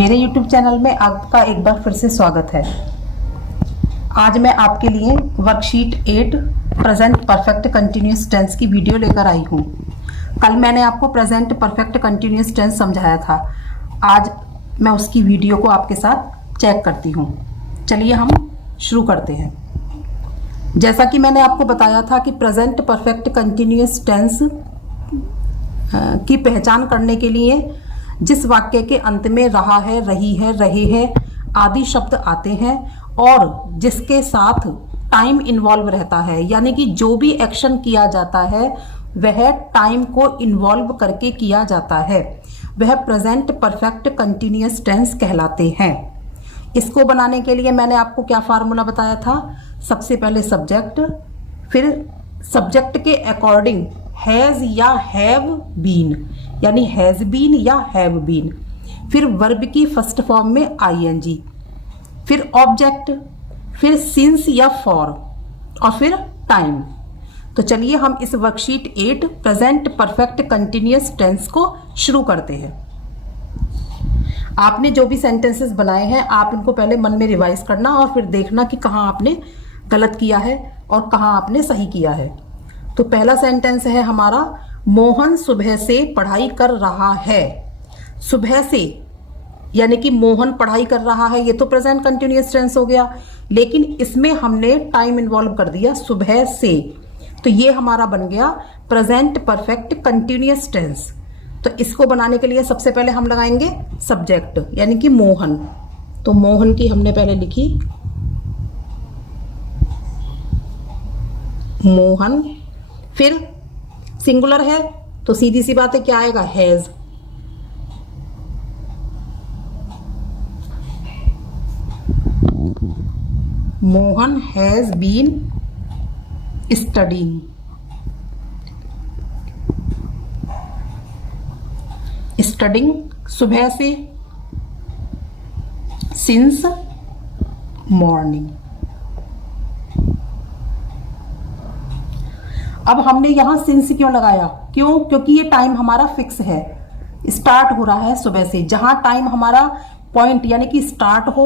मेरे YouTube channel में आपका एक बार फिर से स्वागत है। आज मैं आपके लिए worksheet 8 present perfect continuous tense की वीडियो लेकर आई हूँ। कल मैंने आपको प्रेजेंट परफेक्ट कंटिन्यूअस टेंस समझाया था। आज मैं उसकी वीडियो को आपके साथ चेक करती हूँ। चलिए हम शुरू करते हैं। जैसा कि मैंने आपको बताया था कि प्रेजेंट परफेक्ट कंटिन्यूअस टेंस की पहचान करने के लिए जिस वाक्य के अंत में रहा है, रही है, रहे हैं आदि शब्द आते हैं और जिसके साथ टाइम इन्वॉल्व रहता है, यानी कि जो भी एक्शन किया जाता है वह टाइम को इन्वॉल्व करके किया जाता है, वह प्रेजेंट परफेक्ट कंटिन्यूअस टेंस कहलाते हैं। इसको बनाने के लिए मैंने आपको क्या फार्मूला बताया था? सबसे पहले सब्जेक्ट, फिर सब्जेक्ट के अकॉर्डिंग हैज़ या हैव बीन, यानी हैज़ बीन या हैव बीन, फिर वर्ब की फर्स्ट फॉर्म में आईएनजी, फिर ऑब्जेक्ट, फिर सिंस या फॉर और फिर टाइम। तो चलिए हम इस worksheet 8 present perfect continuous tense को शुरू करते हैं। आपने जो भी सेंटेंसेस बनाए हैं आप इनको पहले मन में रिवाइज करना और फिर देखना कि कहाँ आपने गलत किया है और कहाँ आपने सही किया है। तो पहला सेंटेंस है हमारा, मोहन सुबह से पढ़ाई कर रहा है। सुबह से यानी कि मोहन पढ़ाई कर रहा है, ये तो प्रेजेंट कंटिन्यूअस टेंस हो गया, लेकिन इसमें हमने टाइम इन्वॉल्व कर दिया सुबह से, तो ये हमारा बन गया प्रेजेंट परफेक्ट कंटिन्यूअस टेंस। तो इसको बनाने के लिए सबसे पहले हम लगाएंगे सब्जेक्ट यानी कि मोहन। तो मोहन की हमने पहले लिखी मोहन, फिर सिंगुलर है तो सीधी सी बात है क्या आएगा, has. Mohan has been studying. Studying सुबह से, सिंस मॉर्निंग। अब हमने यहां सिंस क्यों लगाया? क्यों? क्योंकि ये टाइम हमारा फिक्स है, स्टार्ट हो रहा है सुबह से। जहां टाइम हमारा पॉइंट यानी कि स्टार्ट हो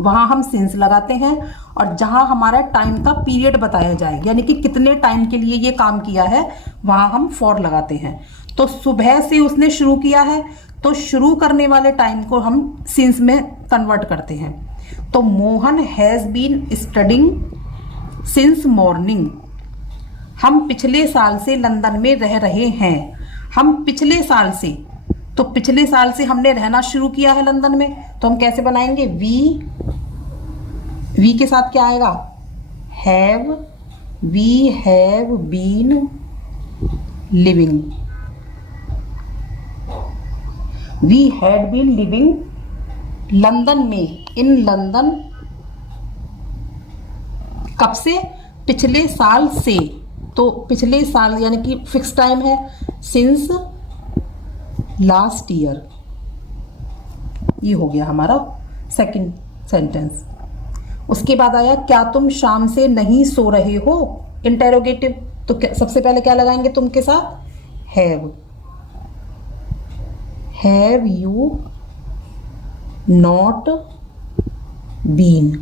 वहां हम सिंस लगाते हैं, और जहां हमारा टाइम का पीरियड बताया जाए यानी कि कितने टाइम के लिए ये काम किया है वहां हम फॉर लगाते हैं। तो सुबह से उसने शुरू किया है तो शुरू करने वाले टाइम को हम सिंस में कन्वर्ट करते हैं। तो Mohan has been studying since morning. हम पिछले साल से लंदन में रह रहे हैं। हम पिछले साल से, तो पिछले साल से हमने रहना शुरू किया है लंदन में, तो हम कैसे बनाएंगे? वी के साथ क्या आएगा? Have. We have been living. We had been living London में, इन लंदन। कब से? पिछले साल से। तो पिछले साल यानी कि फिक्स टाइम है, सिंस लास्ट ईयर। ये हो गया हमारा सेकंड सेंटेंस। उसके बाद आया, क्या तुम शाम से नहीं सो रहे हो? इंटेरोगेटिव। तो सबसे पहले क्या लगाएंगे तुम के साथ? Have. Have you not been.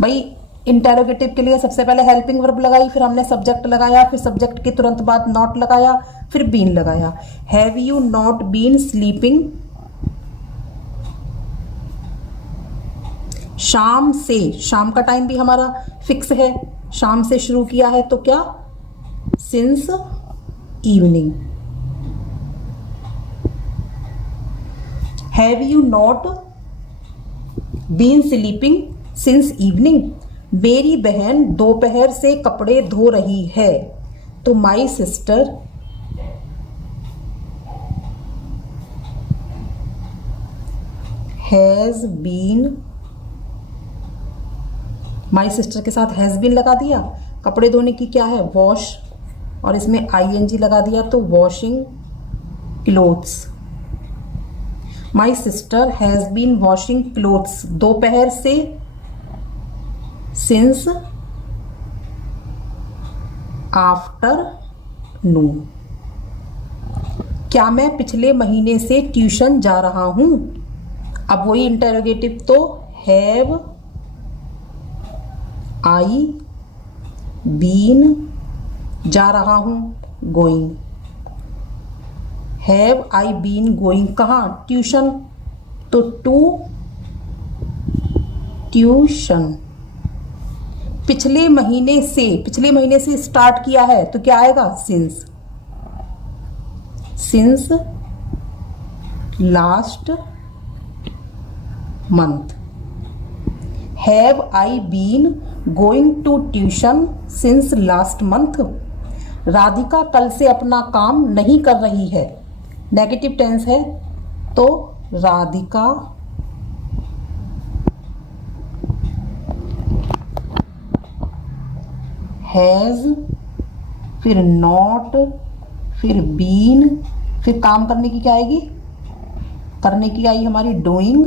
भाई इंटेरोगेटिव के लिए सबसे पहले हेल्पिंग वर्ब लगाई, फिर हमने सब्जेक्ट लगाया, फिर सब्जेक्ट के तुरंत बाद नॉट लगाया, फिर बीन लगाया। Have you not been sleeping? शाम से, शाम का टाइम भी हमारा फिक्स है, शाम से शुरू किया है तो क्या? Since evening. Have you not been sleeping since evening? मेरी बहन दोपहर से कपड़े धो रही है, तो my sister has been. My sister के साथ हैज बीन लगा दिया। कपड़े धोने की क्या है? वॉश, और इसमें आईएनजी लगा दिया तो washing clothes. My sister has been washing clothes दोपहर से, सिंस आफ्टरनून। क्या मैं पिछले महीने से ट्यूशन जा रहा हूँ? अब वही इंटेरोगेटिव, तो हैव आई बीन, जा रहा हूं, going. Have I been going कहाँ? ट्यूशन, तो टू ट्यूशन। पिछले महीने से स्टार्ट किया है तो क्या आएगा? Since. Since last month. Have I been going to tuition since last month. Radhika कल से अपना काम नहीं कर रही है, नेगेटिव टेंस है, तो राधिका हैज, फिर नॉट, फिर बीन, फिर काम करने की क्या आएगी? करने की आई हमारी डूइंग,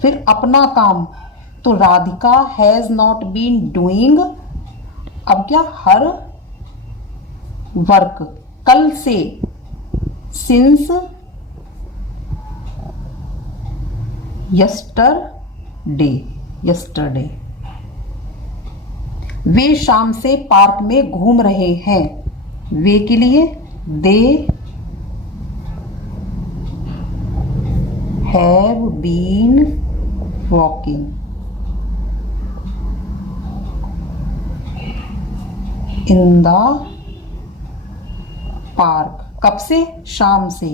फिर अपना काम, तो Radhika has not been doing. अब क्या? हर वर्क, कल से, सिंस यस्टरडे। वे शाम से पार्क में घूम रहे हैं। वे के लिए they have been walking. In the park. कब से? शाम से।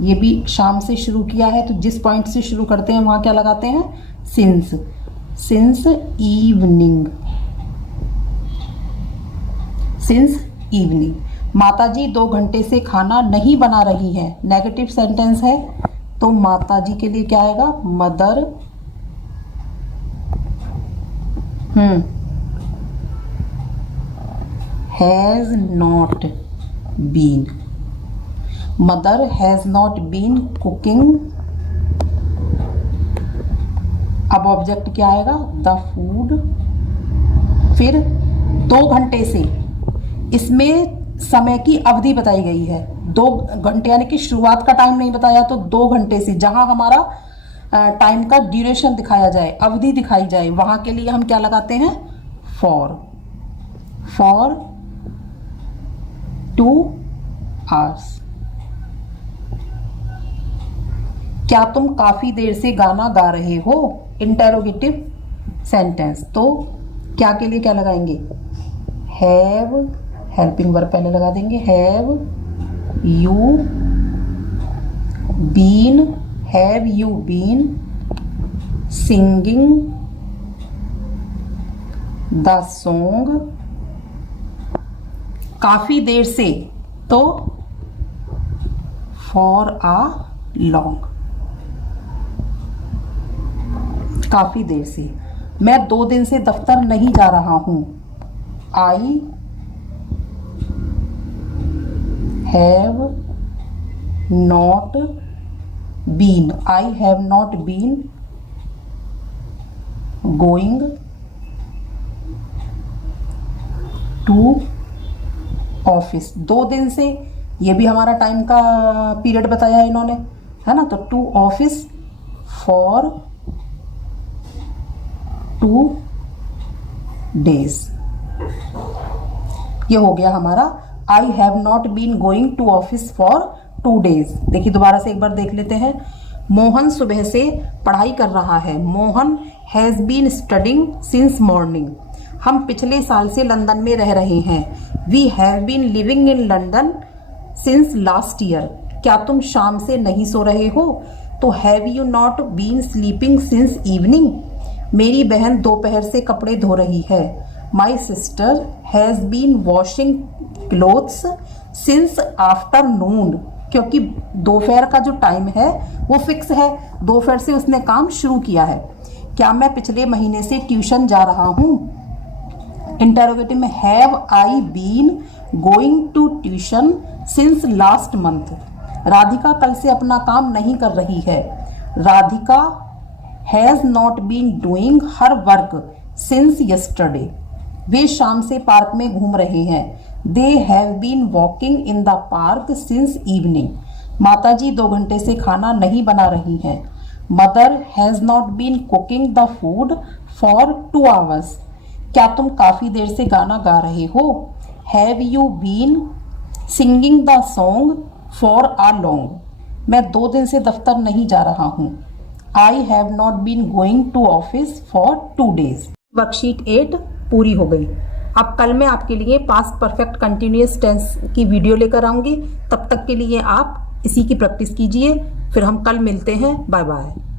ये भी शाम से शुरू किया है, तो जिस पॉइंट से शुरू करते हैं वहां क्या लगाते हैं? Since. Since evening. Since evening. माताजी 2 घंटे से खाना नहीं बना रही हैं, नेगेटिव सेंटेंस है, तो माताजी के लिए क्या आएगा? Mother has not been. Mother has not been cooking. अब ऑब्जेक्ट क्या आएगा? The food. फिर 2 घंटे से, इसमें समय की अवधि बताई गई है, 2 घंटे यानी कि शुरुआत का टाइम नहीं बताया, तो 2 घंटे से जहां हमारा टाइम का ड्यूरेशन दिखाया जाए, अवधि दिखाई जाए, वहां के लिए हम क्या लगाते हैं? For 2 hours। क्या तुम काफी देर से गाना गा रहे हो? इंटेरोगेटिव सेंटेंस, तो क्या के लिए क्या लगाएंगे? हैव, हेल्पिंग वर्ब पहले लगा देंगे। Have you been singing the song. काफी देर से, तो फॉर अ लॉन्ग। काफी देर से। मैं 2 दिन से दफ्तर नहीं जा रहा हूं। I have not been. I have not been going to office. 2 दिन से, ये भी हमारा टाइम का पीरियड बताया है इन्होंने, है ना, तो टू ऑफिस फॉर 2 days। ये हो गया हमारा I have not been going to office for 2 days। देखिए दोबारा से एक बार देख लेते हैं। मोहन सुबह से पढ़ाई कर रहा है। Mohan has been studying since morning. हम पिछले साल से लंदन में रह रहे हैं। We have been living in London since last year. क्या तुम शाम से नहीं सो रहे हो? तो have you not been sleeping since evening. मेरी बहन दोपहर से कपड़े धो रही है। My sister has been washing clothes since afternoon. क्योंकि दोपहर का जो टाइम है वो फिक्स है, दोपहर से उसने काम शुरू किया है। क्या मैं पिछले महीने से ट्यूशन जा रहा हूँ? इंटरोगेटिव में have I been going to tuition since last month. Radhika कल से अपना काम नहीं कर रही है। Radhika has not been doing her work since yesterday. वे शाम से पार्क में घूम रहे हैं। They have been walking in the park since evening. माताजी 2 घंटे से खाना नहीं बना रही हैं। Mother has not been cooking the food for 2 hours. क्या तुम काफ़ी देर से गाना गा रहे हो? Have you been singing the song for a long. मैं 2 दिन से दफ्तर नहीं जा रहा हूँ। I have not been going to office for 2 days. Worksheet 8 पूरी हो गई। अब कल मैं आपके लिए पास्ट परफेक्ट कंटिन्यूअस टेंस की वीडियो लेकर आऊँगी। तब तक के लिए आप इसी की प्रैक्टिस कीजिए। फिर हम कल मिलते हैं। Bye bye.